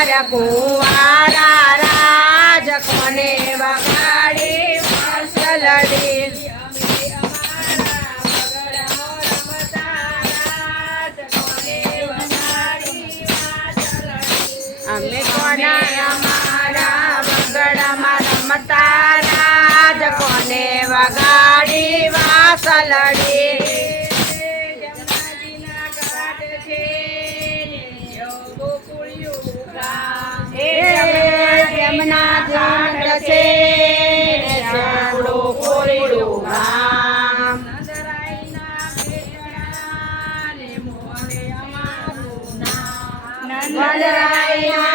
અમારા કુંવારા રાજ કોને વગાડી વાસલડી અમે કોને અમારા વગડામાં રમતા રાજ કોને વગાડી વાસલડી જમના ઘાટ છે ગોકુળિયું ગામ નંદરાયના